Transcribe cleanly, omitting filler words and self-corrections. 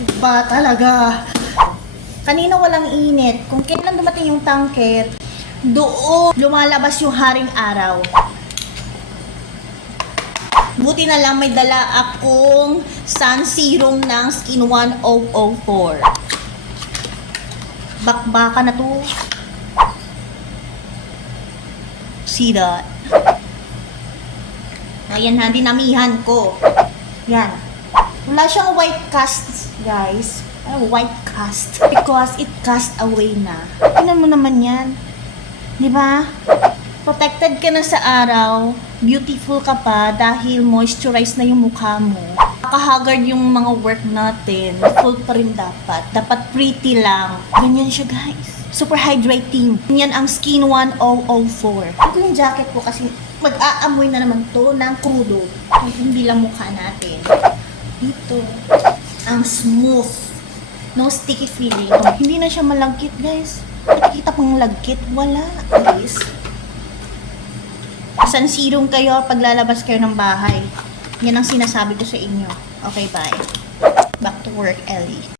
Iba talaga. Kanina walang init. Kung kailan dumating yung tangket, doon lumalabas yung haring araw. Buti na lang may dala akong sun serum ng Skin 1004. Bakbaka na to. See that? Ayan na, dinamihan ko. Yan. Wala siyang white cast, guys. White cast. Because it cast away na. Tingnan mo naman yan. Diba? Protected ka na sa araw. Beautiful ka pa dahil moisturized na yung mukha mo. Nakahagard yung mga work natin. Full pa rin dapat. Dapat pretty lang. Ganyan siya, guys. Super hydrating. Yan ang Skin 1004. Ito yung jacket ko kasi mag-aamoy na naman to ng crudo. Hindi lang mukha natin. Dito. Ang smooth. No sticky feeling. Hindi na siya malagkit, guys. Nakikita pang lagkit. Wala, guys. Sun serum kayo pag lalabas kayo ng bahay. Yan ang sinasabi ko sa inyo. Okay, bye. Back to work, Ellie.